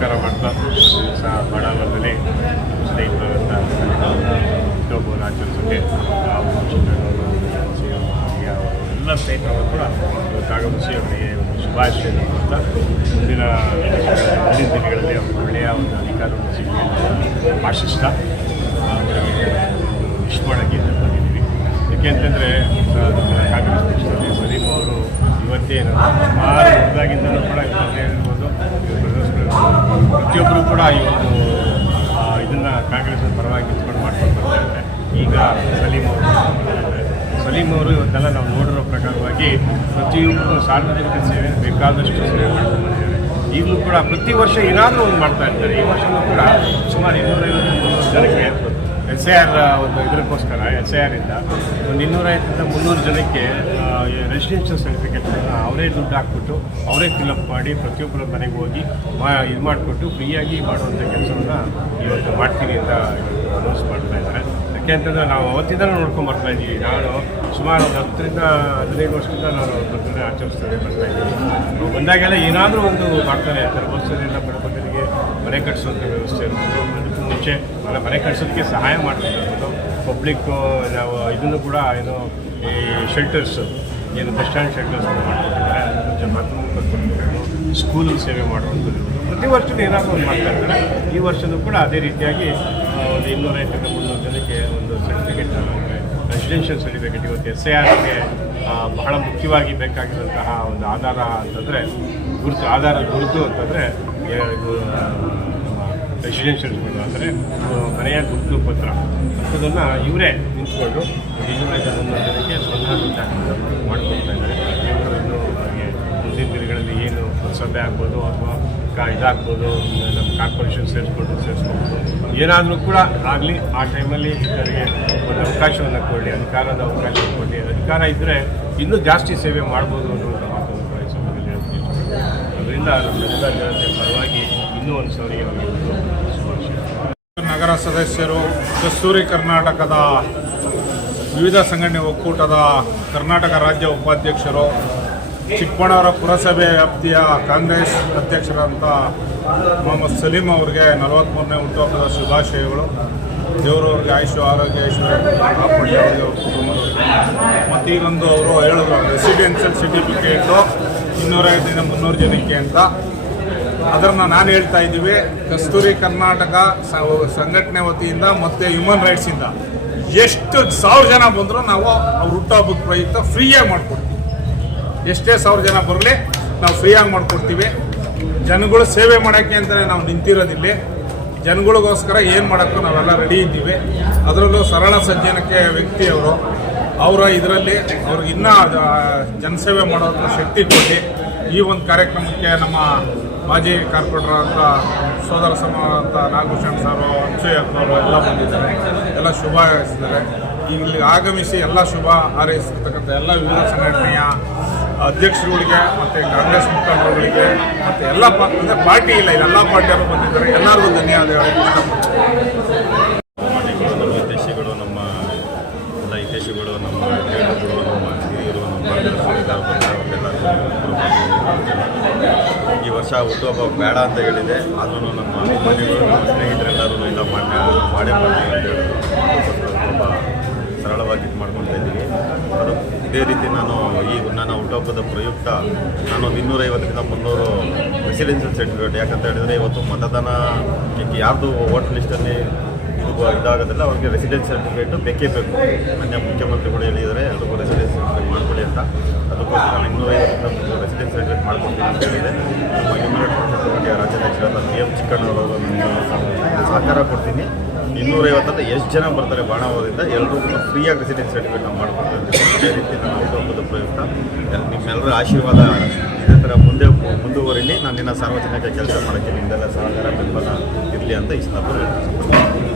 ನಮಸ್ಕಾರ ಮಾಡ್ತಾ ದಿವಸ ಬಡಾವಣೆಯಲ್ಲಿ ಸ್ನೇಹಿತರಂತ ಹುಟ್ಟುಹಬ್ಬವನ್ನು ಆಚರಿಸೋಕ್ಕೆ ನಾವು ಚಿಕ್ಕನವರು ಎಲ್ಲ ಸ್ನೇಹಿತರು ಕೂಡ ಇವತ್ತು ಆಗಮಿಸಿ ಅವರಿಗೆ ಒಂದು ಶುಭಾಶಯವನ್ನು ಅಂತ ಮುಂದಿನ ದಿನಗಳಲ್ಲಿ ಅವರು ಒಳ್ಳೆಯ ಒಂದು ಅಧಿಕಾರವನ್ನು ಸಿಗಲಿ ಅಂತ ಆಶಿಸ್ತಾ ಅವರಿಗೆ ವಿಶ್ ಮಾಡೋಕ್ಕೆ ಬಂದಿದ್ದೀವಿ. ಏಕೆಂತಂದರೆ ಕಾಂಗ್ರೆಸ್ ಪಕ್ಷದಲ್ಲಿ ಸಲೀಂ ಅವರು ಇವತ್ತೇನು ಸುಮಾರು ಹುಡುಗಾಗಿಂದಲೂ ಕೂಡ ಇವತ್ತೇ ಇರ್ಬೋದು ಪ್ರತಿಯೊಬ್ಬರು ಕೂಡ ಈ ಒಂದು ಇದನ್ನು ಕಾಂಗ್ರೆಸ್ ಪರವಾಗಿ ನಿಂತ್ಕೊಂಡು ಮಾಡ್ಕೊಂಡು ಬರ್ತಾ ಇದ್ದಾರೆ. ಈಗ ಸಲೀಂ ಅವರು ಇವತ್ತೆಲ್ಲ ನಾವು ನೋಡಿರೋ ಪ್ರಕಾರವಾಗಿ ಪ್ರತಿಯೊಬ್ಬರು ಸಾರ್ವಜನಿಕ ಸೇವೆ ಬೇಕಾದಷ್ಟು ಸೇವೆ ಮಾಡ್ಕೊಂಡು ಬಂದಿದ್ದಾರೆ. ಈಗಲೂ ಕೂಡ ಪ್ರತಿ ವರ್ಷ ಏನಾದರೂ ಒಂದು ಮಾಡ್ತಾ ಇರ್ತಾರೆ. ಈ ವರ್ಷವೂ ಕೂಡ ಸುಮಾರು 250-300 ಜನಕ್ಕೆ SIR ಒಂದು ಇದಕ್ಕೋಸ್ಕರ SIR ಇಂದ ಒಂದು 250-300 ಜನಕ್ಕೆ ರೆಸಿಡೆನ್ಷಿಯಲ್ ಸರ್ಟಿಫಿಕೇಟನ್ನು ಅವರೇ ದುಡ್ಡು ಹಾಕ್ಬಿಟ್ಟು ಅವರೇ ಫಿಲಪ್ ಮಾಡಿ ಪ್ರತಿಯೊಬ್ಬರ ಮನೆಗೆ ಹೋಗಿ ಇದು ಮಾಡಿಕೊಟ್ಟು ಫ್ರೀಯಾಗಿ ಮಾಡುವಂಥ ಕೆಲಸವನ್ನು ಇವತ್ತು ಮಾಡ್ತೀನಿ ಅಂತ ಇವತ್ತು ಅನೌನ್ಸ್ ಮಾಡ್ತಾ ಇದ್ದಾರೆ. ಯಾಕೆಂತಂದರೆ ನಾವು ಅವತ್ತಿಂದಲೂ ನೋಡ್ಕೊಂಡು ಬರ್ತಾ ಇದ್ದೀವಿ. ನಾನು ಸುಮಾರು ಒಂದು 10-15 ವರ್ಷದಿಂದ ನಾನು ಬರ್ತಾನೆ ಆಚರಿಸ್ತಾನೆ ಬರ್ತಾ ಇದ್ದೀನಿ. ನಾವು ಬಂದಾಗೆಲ್ಲ ಏನಾದರೂ ಒಂದು ಮಾಡ್ತಾನೆ ಇರ್ತಾರೆ. ವರ್ಷದಿಂದ ಬಡಬಗ್ಗರಿಗೆ ಮನೆ ಕಟ್ಟಿಸುವಂಥ ವ್ಯವಸ್ಥೆ ಇರ್ಬೋದು, ಅದಕ್ಕೂ ಮುಂಚೆ ಮನೆ ಕಟ್ಟಿಸೋದಕ್ಕೆ ಸಹಾಯ ಮಾಡ್ತಿರ್ಬೋದು. ಪಬ್ಲಿಕ್ಕು ನಾವು ಇದನ್ನು ಕೂಡ ಏನು ಈ ಶೆಲ್ಟರ್ಸು ಏನು ಬಸ್ ಸ್ಟ್ಯಾಂಡ್ ಶೆಲ್ಟರ್ಸ್ ಮಾಡ್ಕೊಟ್ಟಿದ್ದಾರೆ, ಅದರ ಮುಂಚೆ ಮಾಧ್ಯಮ ಕಟ್ಕೊಟ್ಟಿದ್ದಾರೆ, ಸ್ಕೂಲ್ ಸೇವೆ ಮಾಡುವಂಥದ್ದು ಪ್ರತಿ ವರ್ಷವೂ ಏನಾದರೂ ಒಂದು ಮಾಡ್ತಾ ಇರ್ತಾರೆ. ಈ ವರ್ಷವೂ ಕೂಡ ಅದೇ ರೀತಿಯಾಗಿ ಒಂದು 250-300 ಜನಕ್ಕೆ ಒಂದು ಸರ್ಟಿಫಿಕೇಟ್ ಅಂದರೆ ರೆಸಿಡೆನ್ಷಿಯಲ್ ಸರ್ಟಿಫಿಕೇಟ್ ಇವತ್ತು SIRಗೆ ಬಹಳ ಮುಖ್ಯವಾಗಿ ಬೇಕಾಗಿರುವಂತಹ ಒಂದು ಆಧಾರ ಅಂತಂದರೆ ಗುರುತು ಅಂತಂದರೆ ಇದು ರೆಸಿಡೆನ್ಷಿಯಲ್ ಅಂದರೆ ಮನೆಯ ಗುರುತು ಪತ್ರ ಅಂಥದ್ದನ್ನು ಇವರೇ ನಿಂತ್ಕೊಂಡು 250-300 ಜನಕ್ಕೆ ಸ್ವತಃ ಮಾಡಿಕೊಡ್ತಾ ಇದ್ದಾರೆ. ಪ್ರತಿಯೊಬ್ಬರು ಇನ್ನೂ ಅವರಿಗೆ ಮುಂದಿನ ದಿನಗಳಲ್ಲಿ ಏನು ಸಭೆ ಆಗ್ಬೋದು ಅಥವಾ ಇದಾಗ್ಬೋದು, ನಮ್ಮ ಕಾರ್ಪೊರೇಷನ್ ಸೇರಿಸ್ಬೋದು ಏನಾದರೂ ಕೂಡ ಆಗಲಿ ಆ ಟೈಮಲ್ಲಿ ಇವರಿಗೆ ಒಂದು ಅವಕಾಶವನ್ನು ಕೊಡಿ, ಅಧಿಕಾರದ ಅವಕಾಶ ಕೊಡಿ. ಅಧಿಕಾರ ಇದ್ದರೆ ಇನ್ನೂ ಜಾಸ್ತಿ ಸೇವೆ ಮಾಡ್ಬೋದು ಅನ್ನುವಂಥ ಮಾತನ್ನು ಕೂಡ ಈ ಸಮಯದಲ್ಲಿ ಹೇಳ್ತೀನಿ. ಅದರಿಂದ ನಮ್ಮೆಲ್ಲ ಜನತೆ ಪರವಾಗಿ ಇನ್ನೂ ಒಂದು ಸಾರಿಗೆ ನಗರ ಸದಸ್ಯರು, ಕಸ್ತೂರಿ ಕರ್ನಾಟಕದ ವಿವಿಧ ಸಂಘಟನೆ ಒಕ್ಕೂಟದ ಕರ್ನಾಟಕ ರಾಜ್ಯ ಉಪಾಧ್ಯಕ್ಷರು, ಚಿಕ್ಕಬಳ್ಳಾಪುರ ಪುರಸಭೆ ವ್ಯಾಪ್ತಿಯ ಕಾಂಗ್ರೆಸ್ ಅಧ್ಯಕ್ಷರಾದಂಥ ಮೊಹಮ್ಮದ್ ಸಲೀಂ ಅವರಿಗೆ 43ನೇ ಹುಟ್ಟುಹಬ್ಬದ ಶುಭಾಶಯಗಳು. ದೇವರವ್ರಿಗೆ ಆಯುಷ್ಯ ಆರೋಗ್ಯ ಐಶ್ವರ್ಯ ಕಾಪಾಡಿ ಅವರಿಗೆ ಕುಟುಂಬದವರಿಗೆ. ಮತ್ತು ಈಗೊಂದು ಅವರು ಹೇಳಿದ್ರು ರೆಸಿಡೆನ್ಷಿಯಲ್ ಸರ್ಟಿಫಿಕೇಟು 250-300 ಜನಕ್ಕೆ ಅಂತ. ಅದನ್ನು ನಾನು ಹೇಳ್ತಾ ಇದ್ದೀವಿ, ಕಸ್ತೂರಿ ಕರ್ನಾಟಕ ಸಂಘಟನೆ ವತಿಯಿಂದ ಮತ್ತು ಹ್ಯೂಮನ್ ರೈಟ್ಸಿಂದ ಎಷ್ಟು 1000 ಜನ ಬಂದರೂ ನಾವು ಅವ್ರ ಹುಟ್ಟುಹಬ್ಬದ ಪ್ರಯುಕ್ತ ಫ್ರೀಯಾಗಿ ಮಾಡಿಕೊಡ್ತೀವಿ. ಎಷ್ಟೇ 1000 ಜನ ಬರಲಿ ನಾವು ಫ್ರೀಯಾಗಿ ಮಾಡಿಕೊಡ್ತೀವಿ. ಜನಗಳು ಸೇವೆ ಮಾಡೋಕ್ಕೆ ಅಂತಲೇ ನಾವು ನಿಂತಿರೋದಿಲ್ಲ. ಜನಗಳಿಗೋಸ್ಕರ ಏನು ಮಾಡೋಕ್ಕೂ ನಾವೆಲ್ಲ ರೆಡಿ ಇದ್ದೀವಿ. ಅದರಲ್ಲೂ ಸರಳ ಸಜ್ಜನಕ್ಕೆ ವ್ಯಕ್ತಿಯವರು ಅವರ ಇದರಲ್ಲಿ ಅವ್ರಿಗೆ ಇನ್ನೂ ಜನಸೇವೆ ಮಾಡೋದ್ರ ಶಕ್ತಿ ಕೊಟ್ಟು ಈ ಒಂದು ಕಾರ್ಯಕ್ರಮಕ್ಕೆ ನಮ್ಮ ಮಾಜಿ ಕಾರ್ಪೊರೇಟರ್ ಅಂತ ಸೋದರ ಸಮ ಅಂತ ನಾಗಭೂಷಣ್ ಸಾರು, ಅನ್ಸೂಯಕ್ಕವರು ಎಲ್ಲ ಬಂದಿದ್ದಾರೆ, ಎಲ್ಲ ಶುಭ ಹಾರೈಸಿದ್ದಾರೆ. ಇಲ್ಲಿ ಆಗಮಿಸಿ ಎಲ್ಲ ಶುಭ ಹಾರೈಸಿರ್ತಕ್ಕಂಥ ಎಲ್ಲ ವಿವಿಧ ಸಂಘಟನೆಯ ಅಧ್ಯಕ್ಷರುಗಳಿಗೆ ಮತ್ತು ಕಾಂಗ್ರೆಸ್ ಮುಖಂಡರುಗಳಿಗೆ ಮತ್ತು ಎಲ್ಲ ಅಂದರೆ ಪಾರ್ಟಿ ಇಲ್ಲ, ಎಲ್ಲ ಪಾರ್ಟಿಯವರು ಬಂದಿದ್ದಾರೆ. ಎಲ್ಲರಿಗೂ ಧನ್ಯವಾದ ಹೇಳಕ್ಕೆ ಇಷ್ಟಪಡ್ತೀನಿ. ನಮ್ಮ ಹಿತೈಷಿಗಳು, ನಮ್ಮ ಎಲ್ಲ ಹಿತೈಷಿಗಳು, ನಮ್ಮ ಹಿರಿಯರು, ನಮ್ಮ ಹಿರಿಯರು, ಈ ವರ್ಷ ಹುಟ್ಟುಹಬ್ಬ ಬೇಡ ಅಂತ ಹೇಳಿದೆ. ಆದ್ರೂ ನಮ್ಮ ಅಭಿಮಾನಿಗಳು, ನಮ್ಮ ಸ್ನೇಹಿತರೆಲ್ಲರೂ ಇಲ್ಲ ಮಾಡೇ ಮಾಡಿ ಅಂತ ಹೇಳಿದ್ರು. ತುಂಬ ಸರಳವಾಗಿ ಇದು ಮಾಡ್ಕೊಳ್ತಾ ಇದ್ದೀವಿ. ಅದು ಇದೇ ರೀತಿ ನಾನು ನನ್ನ ಹುಟ್ಟುಹಬ್ಬದ ಪ್ರಯುಕ್ತ ನಾನೊಂದು 250-300 ರೆಸಿಡೆನ್ಷಿಯಲ್ ಸರ್ಟಿಫಿಕೇಟ್, ಯಾಕಂತ ಹೇಳಿದರೆ ಇವತ್ತು ಮತದಾನ ಯಾರ್ದು ವೋಟರ್ ಲಿಸ್ಟಲ್ಲಿ ಇದಾಗೋದಿಲ್ಲ, ಅವ್ರಿಗೆ ರೆಸಿಡೆನ್ಸ್ ಸರ್ಟಿಫಿಕೇಟು ಬೇಕೇ ಬೇಕು. ಮಾನ್ಯ ಮುಖ್ಯಮಂತ್ರಿಗಳು ಹೇಳಿದರೆ ಅದಕ್ಕೂ ರೆಸಿಡೆನ್ಸ್ ಸರ್ಟಿಫಿಕೇಟ್ ಮಾಡ್ಕೊಳ್ಳಿ ಅಂತ. ಅದಕ್ಕೋಸ್ಕರ ನಾನು 250 ರೆಸಿಡೆನ್ಸ್ ಸರ್ಟಿಫಿಕೇಟ್ ಮಾಡ್ಕೊಡ್ತೀನಿ ಅಂತ ಹೇಳಿದೆ. ನಮ್ಮ ಹ್ಯೂಮನ್ ರೈಟ್ಸ್ ಕಮಿಟಿಯ ರಾಜ್ಯಾಧ್ಯಕ್ಷರಾದ PM ಚಿಕ್ಕಣ್ಣವರು ಸಹಕಾರ ಕೊಡ್ತೀನಿ. 250 ಎಷ್ಟು ಜನ ಬರ್ತಾರೆ ಬಾಣಾವರದಿಂದ ಎಲ್ಲರೂ ಫ್ರೀಯಾಗಿ ರೆಸಿಡೆನ್ಸ್ ಸರ್ಟಿಫಿಕೇಟ್ ನಾವು ಮಾಡ್ಕೊಡ್ತಾ ಇದ್ದೀವಿ. ಅದೇ ರೀತಿ ನಾನು ಹುಟ್ಟುಹಬ್ಬದ ಪ್ರಯುಕ್ತ ನಿಮ್ಮೆಲ್ಲರ ಆಶೀರ್ವಾದ ಇದೇ ಥರ ಮುಂದುವರಿಲಿ. ನಾನು ಸಾರ್ವಜನಿಕ ಕೆಲಸ ಮಾಡೋಕ್ಕೆ ನಿಮ್ಮೆಲ್ಲ ಸಹಕಾರ ಬೆಂಬಲ ಇರಲಿ ಅಂತ ಈ ಸಂದರ್ಭದಲ್ಲಿ ಹೇಳ್ತೀನಿ.